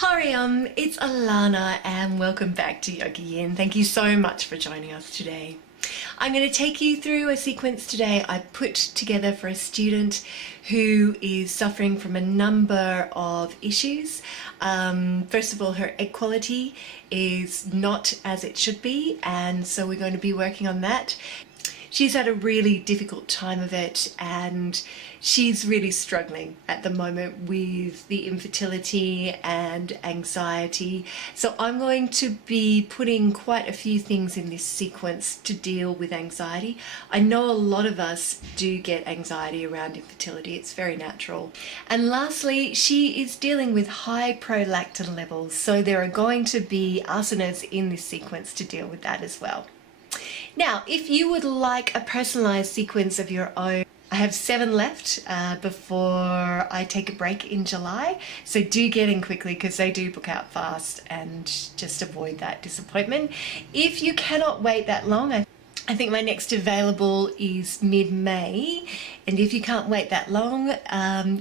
Hi, it's Allannah and welcome back to YogaYin. Thank you so much for joining us today. I'm going to take you through a sequence today I put together for a student who is suffering from a number of issues. First of all, her egg quality is not as it should be, and so we're going to be working on that. She's had a really difficult time of it and she's really struggling at the moment with the infertility and anxiety. So I'm going to be putting quite a few things in this sequence to deal with anxiety. I know a lot of us do get anxiety around infertility, it's very natural. And lastly, she is dealing with high prolactin levels, so there are going to be asanas in this sequence to deal with that as well. Now, if you would like a personalized sequence of your own, I have 7 left before I take a break in July. So do get in quickly because they do book out fast, and just avoid that disappointment. If you cannot wait that long, I think my next available is mid-May, and if you can't wait that long,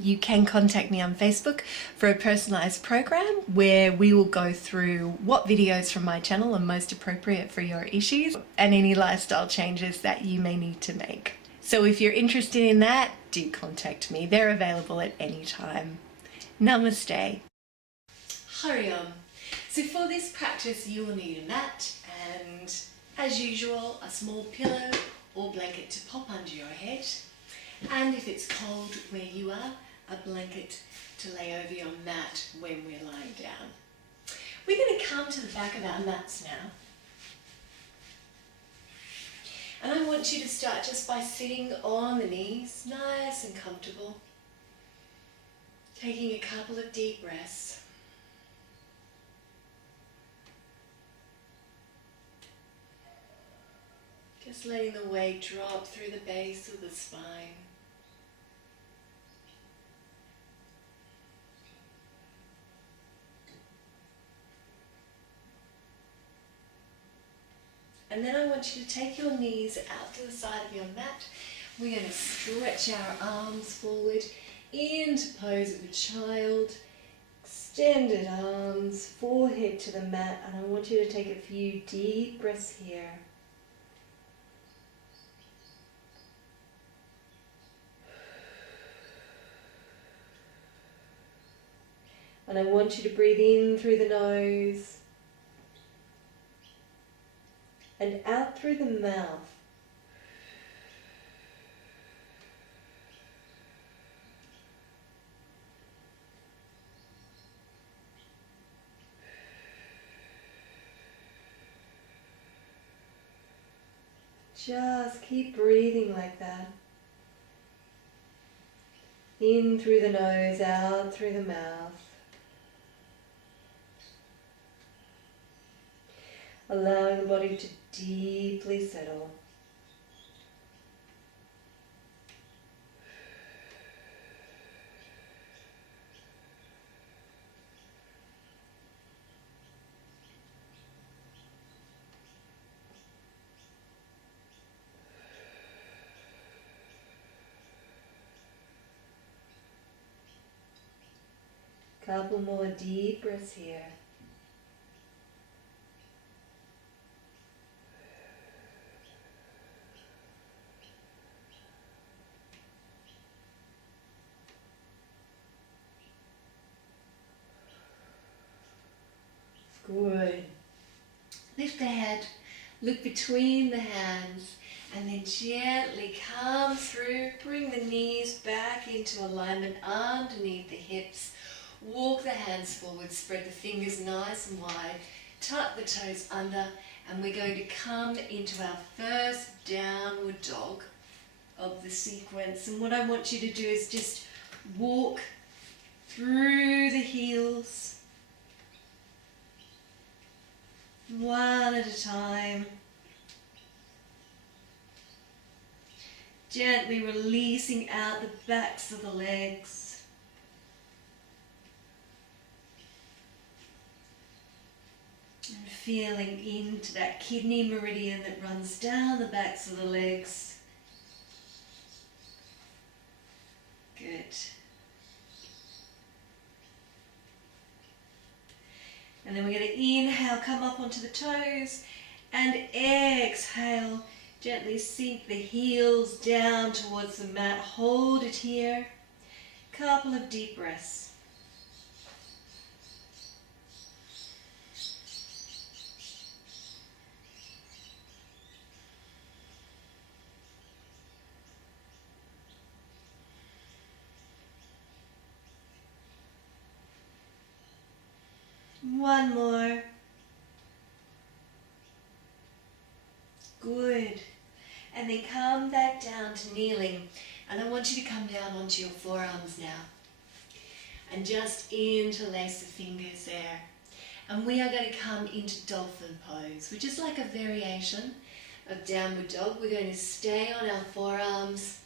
you can contact me on Facebook for a personalised program where we will go through what videos from my channel are most appropriate for your issues and any lifestyle changes that you may need to make. So if you're interested in that, do contact me. They're available at any time. Namaste. Hariom. So for this practice, you will need a mat and, as usual, a small pillow or blanket to pop under your head. And if it's cold where you are, a blanket to lay over your mat when we're lying down. We're going to come to the back of our mats now. And I want you to start just by sitting on the knees, nice and comfortable. Taking a couple of deep breaths. Just letting the weight drop through the base of the spine. And then I want you to take your knees out to the side of your mat. We're going to stretch our arms forward into pose of a child. Extended arms, forehead to the mat, and I want you to take a few deep breaths here. And I want you to breathe in through the nose and out through the mouth. Just keep breathing like that. In through the nose, out through the mouth. Allowing the body to deeply settle. Couple more deep breaths here. Good. Lift the head, look between the hands, and then gently come through. Bring the knees back into alignment underneath the hips. Walk the hands forward, spread the fingers nice and wide. Tuck the toes under, and we're going to come into our first downward dog of the sequence. And what I want you to do is just walk through the heels, one at a time, gently releasing out the backs of the legs. And feeling into that kidney meridian that runs down the backs of the legs. Good. And then we're going to inhale, come up onto the toes, and exhale, gently sink the heels down towards the mat. Hold it here. Couple of deep breaths. One more. Good. And then come back down to kneeling. And I want you to come down onto your forearms now. And just interlace the fingers there. And we are going to come into Dolphin pose, which is like a variation of downward dog. We're going to stay on our forearms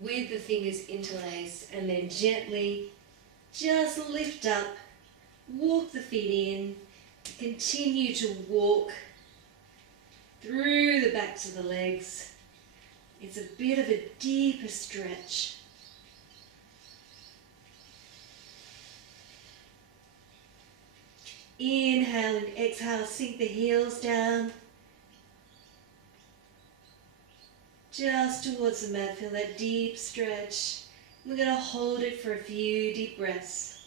with the fingers interlaced, and then gently just lift up, walk the feet in, continue to walk through the backs of the legs. It's a bit of a deeper stretch. Inhale and exhale, sink the heels down. Just towards the mat, feel that deep stretch. We're going to hold it for a few deep breaths.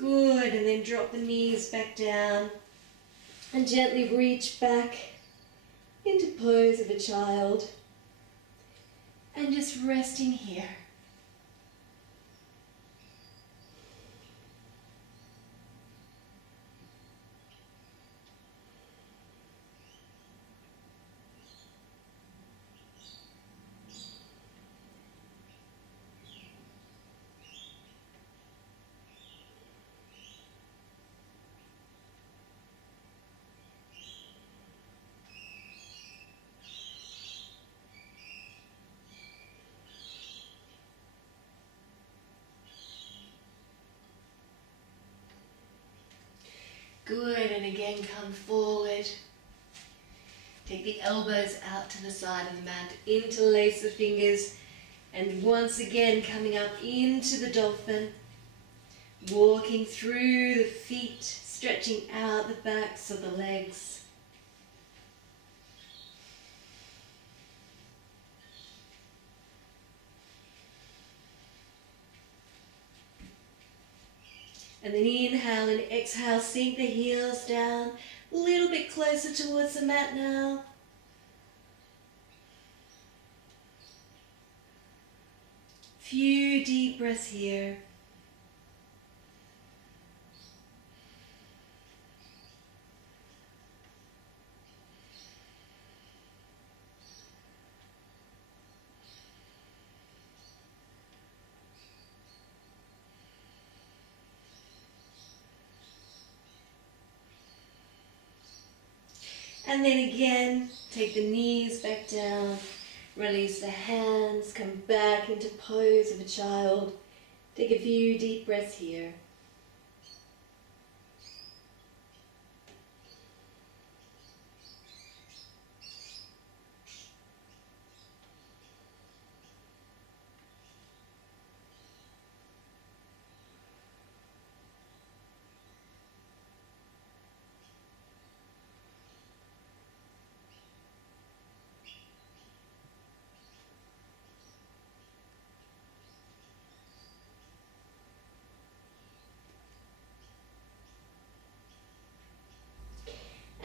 Good, and then drop the knees back down and gently reach back into pose of a child and just resting here. Good, and again come forward. Take the elbows out to the side of the mat, interlace the fingers, and once again coming up into the dolphin, walking through the feet, stretching out the backs of the legs. And then inhale and exhale, sink the heels down, a little bit closer towards the mat now. Few deep breaths here. And then again, take the knees back down, release the hands, come back into pose of a child. Take a few deep breaths here.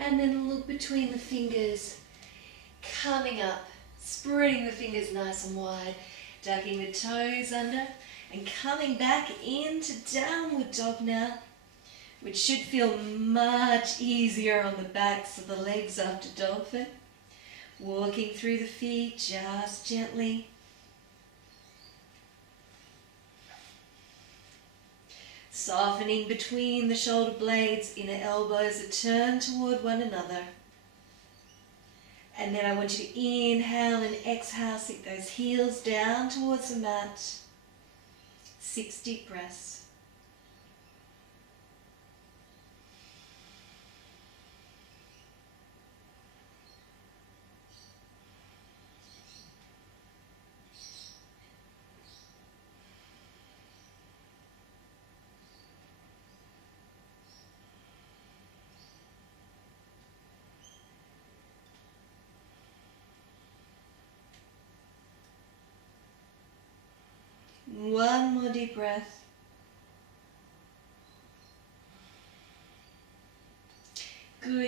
And then look between the fingers, coming up, spreading the fingers nice and wide, ducking the toes under, and coming back into downward dog now, which should feel much easier on the backs of the legs after dolphin. Walking through the feet just gently. Softening between the shoulder blades, inner elbows are turned toward one another. And then I want you to inhale and exhale, sink those heels down towards the mat. 6 deep breaths.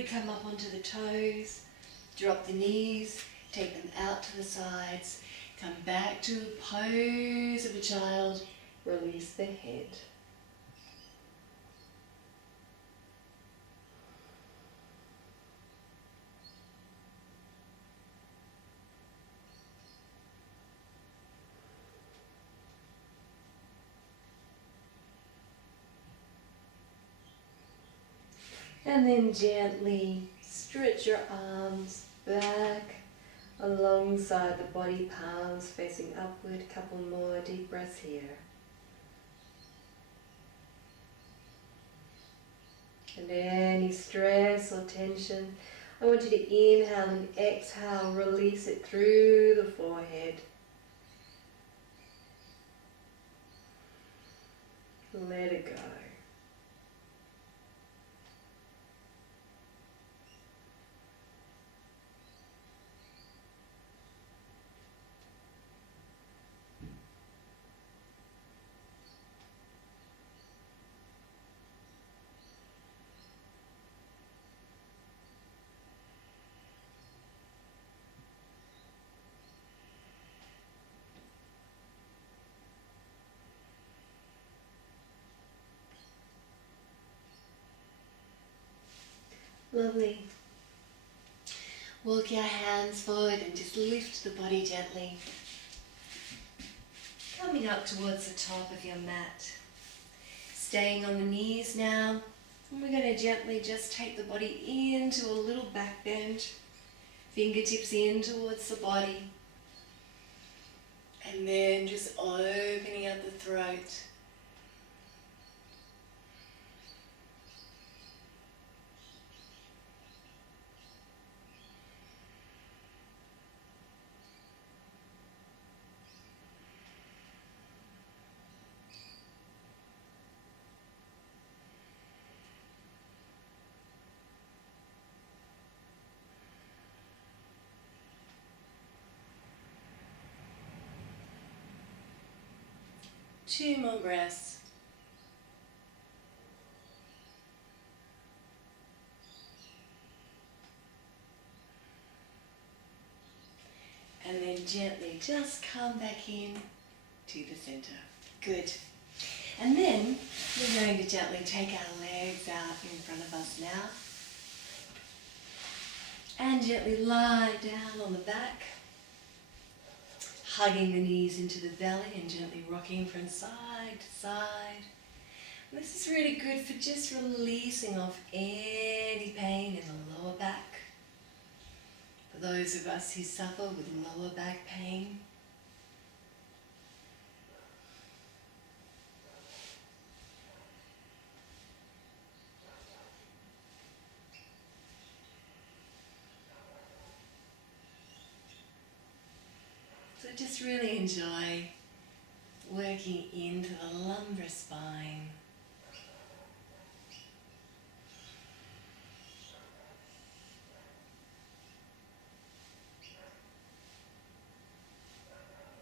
come up onto the toes, drop the knees, take them out to the sides, come back to a pose of a child, release the head. And then gently stretch your arms back alongside the body, palms facing upward. Couple more deep breaths here. And any stress or tension, I want you to inhale and exhale, release it through the forehead. Let it go. Lovely. Walk your hands forward and just lift the body gently. Coming up towards the top of your mat. Staying on the knees now. And we're going to gently just take the body into a little back bend. Fingertips in towards the body. And then just opening up the throat. Two more breaths. And then gently just come back in to the center. Good. And then we're going to gently take our legs out in front of us now. And gently lie down on the back. Hugging the knees into the belly and gently rocking from side to side. And this is really good for just releasing off any pain in the lower back. For those of us who suffer with lower back pain. So just really enjoy working into the lumbar spine.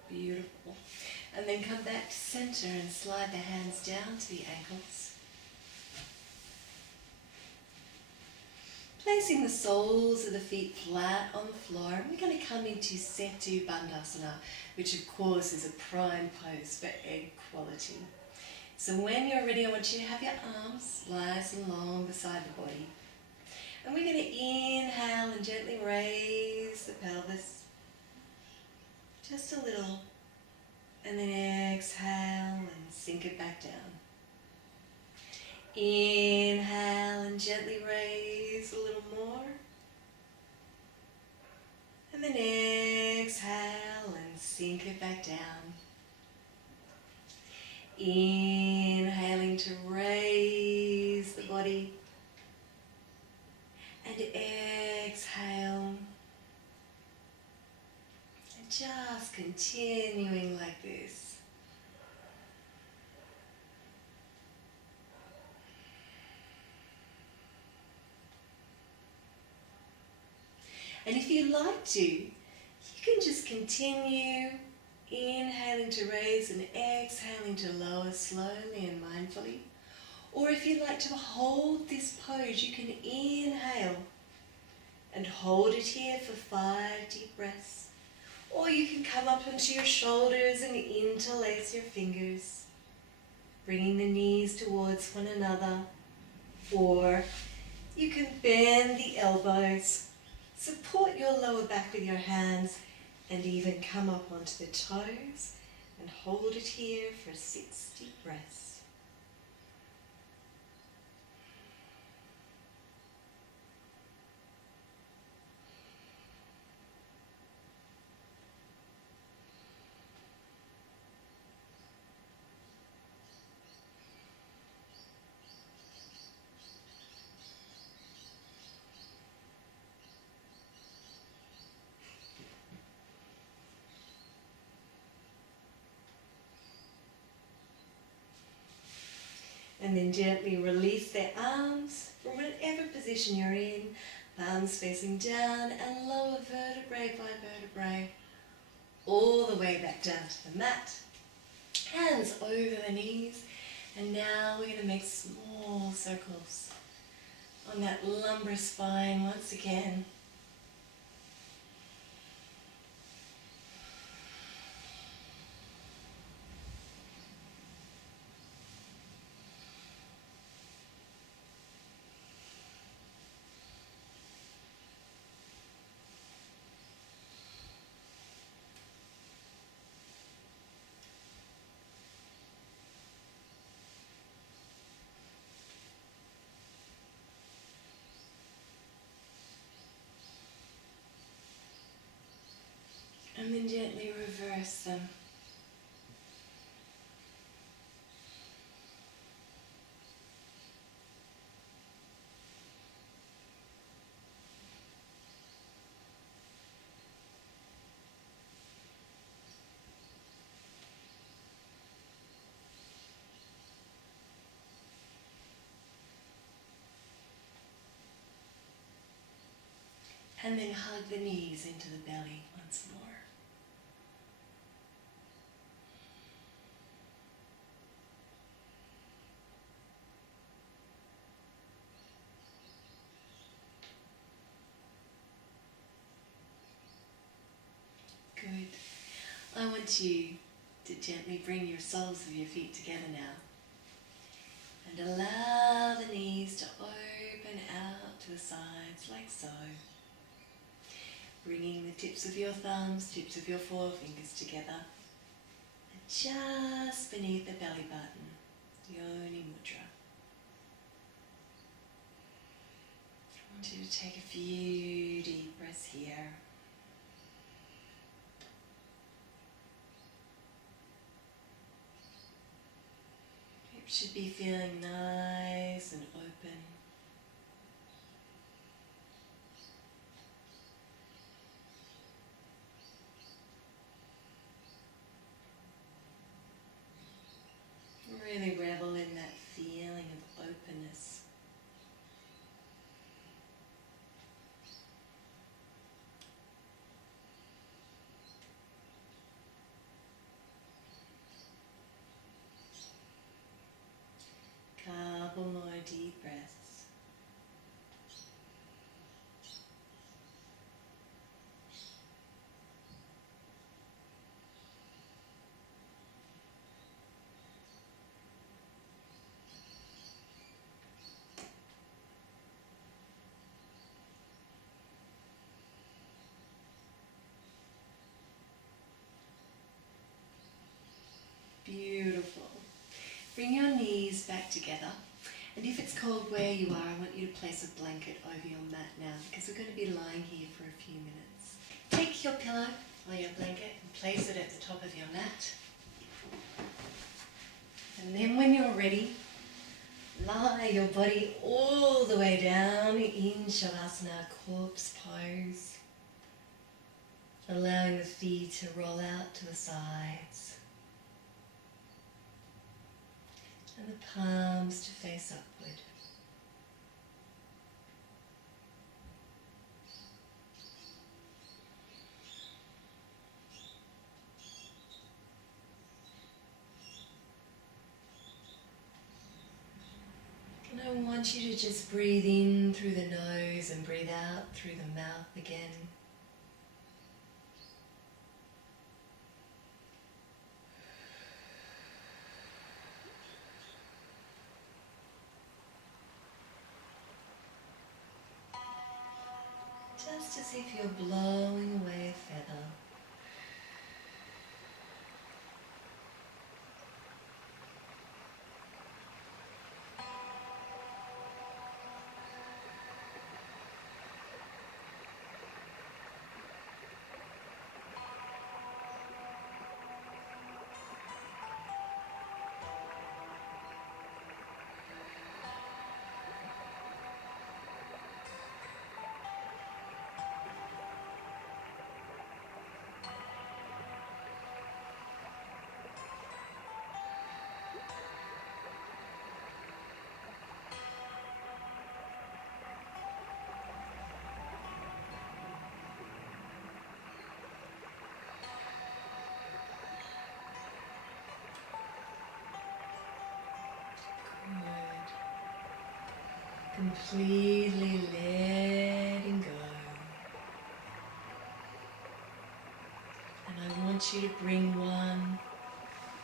Beautiful. And then come back to center and slide the hands down to the ankles. Placing the soles of the feet flat on the floor, and we're going to come into Setu Bandhasana, which of course is a prime pose for egg quality. So when you're ready, I want you to have your arms nice and long beside the body. And we're going to inhale and gently raise the pelvis, just a little, and then exhale and sink it back down. Inhale and gently raise a little more. And then exhale and sink it back down. Inhaling to raise the body. And exhale. And just continuing like this. And if you like to, you can just continue inhaling to raise and exhaling to lower slowly and mindfully. Or if you'd like to hold this pose, you can inhale And hold it here for 5 deep breaths. Or you can come up onto your shoulders and interlace your fingers, bringing the knees towards one another. Or you can bend the elbows, support your lower back with your hands, and even come up onto the toes and hold it here for 6 deep breaths. And then gently release their arms from whatever position you're in, palms facing down and lower vertebrae by vertebrae, all the way back down to the mat. Hands over the knees, and now we're going to make small circles on that lumbar spine once again. And then gently reverse them. And then hug the knees into the belly once more. Good. I want you to gently bring your soles of your feet together now. And allow the knees to open out to the sides like so. Bringing the tips of your thumbs, tips of your forefingers together. And just beneath the belly button, Yoni Mudra. I want you to take a few deep breaths here. Hips should be feeling nice and open. Really revel in that feeling of openness. Couple more deep breaths. Beautiful. Bring your knees back together. And if it's cold where you are, I want you to place a blanket over your mat now because we're going to be lying here for a few minutes. Take your pillow or your blanket and place it at the top of your mat. And then when you're ready, lie your body all the way down in Savasana, corpse pose. Allowing the feet to roll out to the sides. And the palms to face upward. And I want you to just breathe in through the nose and breathe out through the mouth again. Just as if you're blowing away a feather. Completely letting go. And I want you to bring one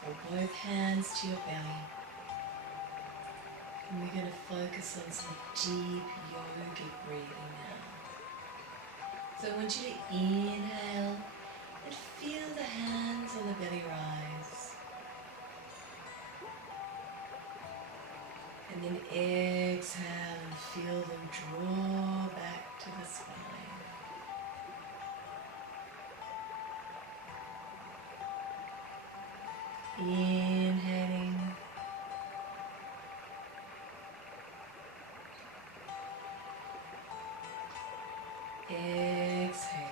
or both hands to your belly. And we're going to focus on some deep yogic breathing now. So I want you to inhale and feel the hands on the belly rise. And then exhale and feel them draw back to the spine. Inhaling. Exhaling.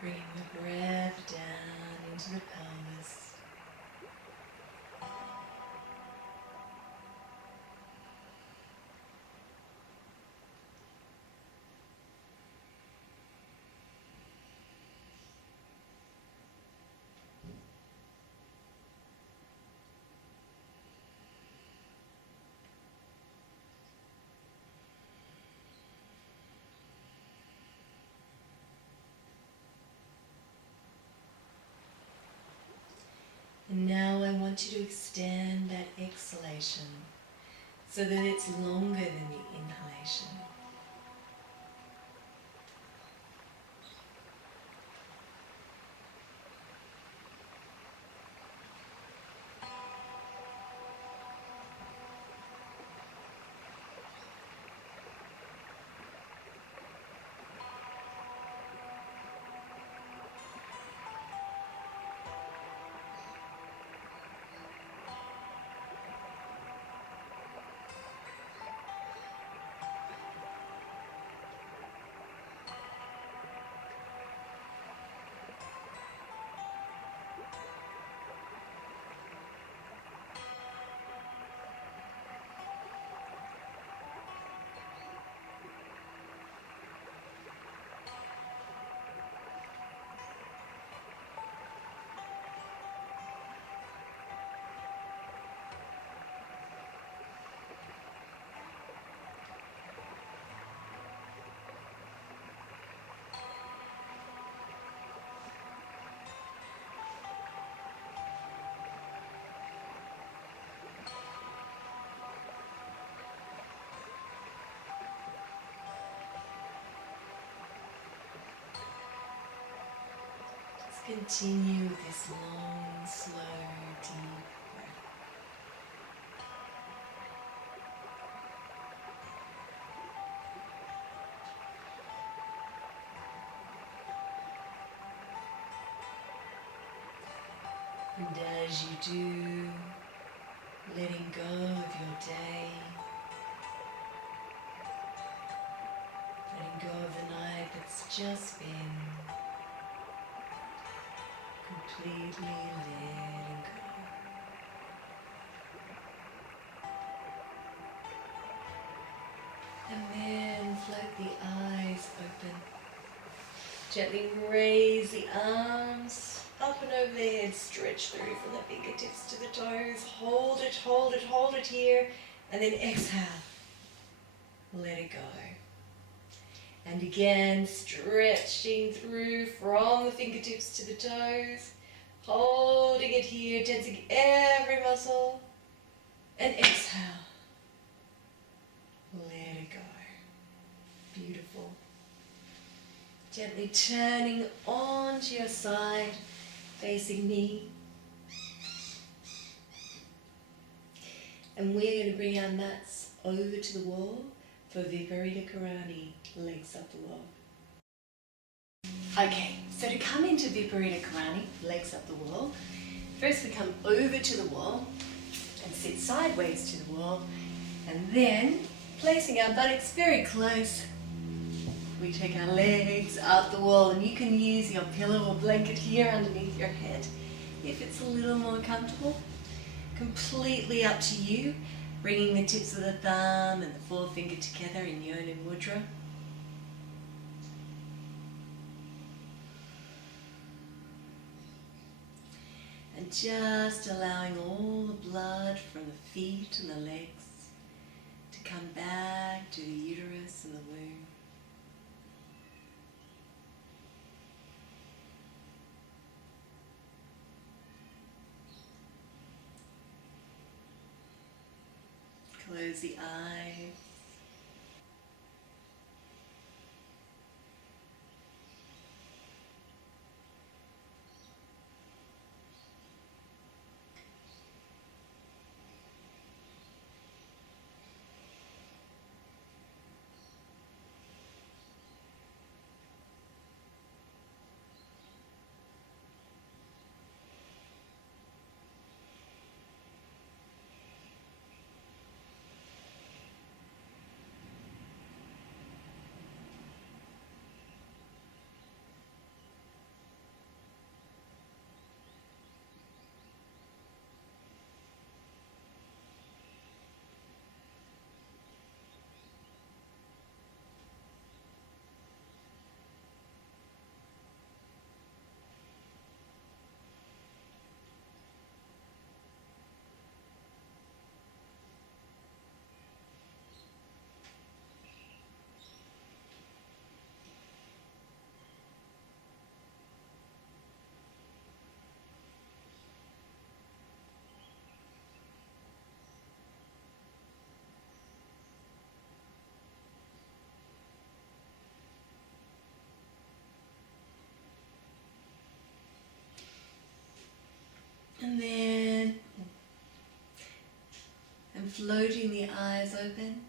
Bring the breath down into the pelvis. And now I want you to extend that exhalation so that it's longer than the inhalation. Continue this long, slow, deep breath. And as you do, letting go of your day, letting go of the night that's just been, completely letting go. Gently raise the arms up and over the head, stretch through from the fingertips to the toes. Hold it, hold it, hold it here, and then exhale. Let it go. And again, stretching through from the fingertips to the toes. Holding it here, tensing every muscle. And exhale. Let it go. Beautiful. Gently turning onto your side, facing me. And we're going to bring our mats over to the wall for Viparita Karani, legs up the wall. Okay, so to come into Viparita Karani, legs up the wall, first we come over to the wall and sit sideways to the wall, and then placing our buttocks very close, we take our legs up the wall, and you can use your pillow or blanket here underneath your head if it's a little more comfortable. Completely up to you, bringing the tips of the thumb and the forefinger together in Yoni Mudra. And just allowing all the blood from the feet and the legs to come back to the uterus and the womb. Close the eyes. And then I'm floating the eyes open,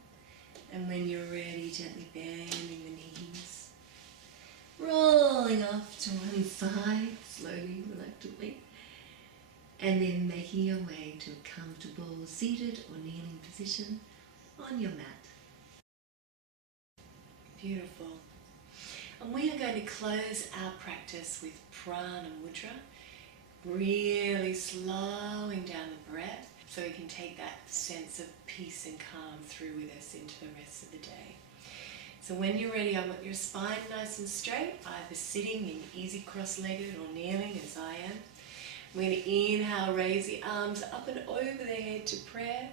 and when you're ready, gently bending the knees, rolling off to one side, slowly, reluctantly, and then making your way to a comfortable seated or kneeling position on your mat. Beautiful. And we are going to close our practice with Prana Mudra, really slowing down the breath so we can take that sense of peace and calm through with us into the rest of the day. So when you're ready, I want your spine nice and straight, either sitting in easy cross-legged or kneeling as I am. We're going to inhale, raise the arms up and over the head to prayer.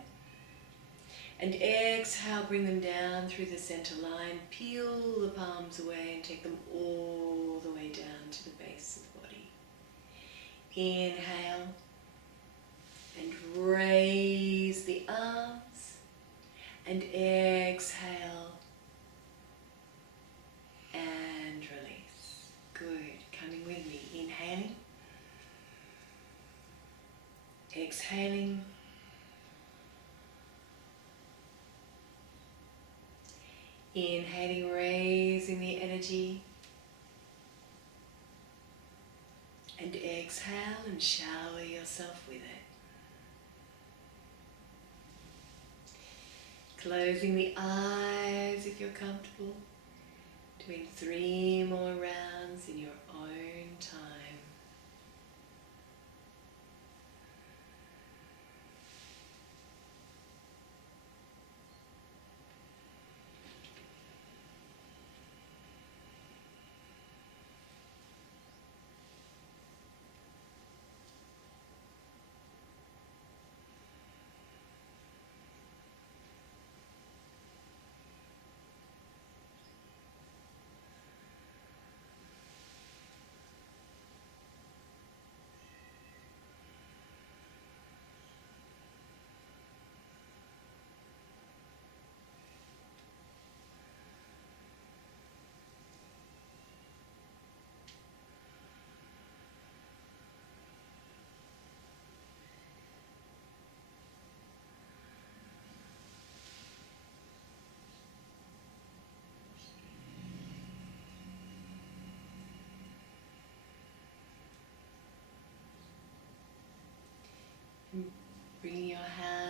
And exhale, bring them down through the center line, peel the palms away and take them all the way down to the base of the body. Inhale and raise the arms, and exhale and release. Good. Coming with me. Inhaling, exhaling, inhaling, raising the energy, and exhale and shower yourself with it. Closing the eyes if you're comfortable, doing 3 more rounds in your own time.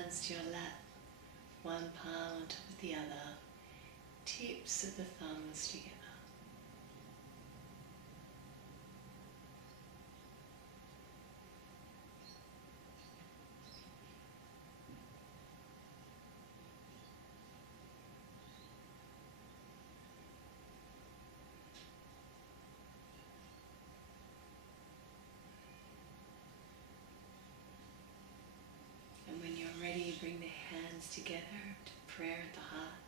hands to your lap, one palm on top of the other, tips of the thumbs together. And when you're ready, bring the hands together to prayer at the heart.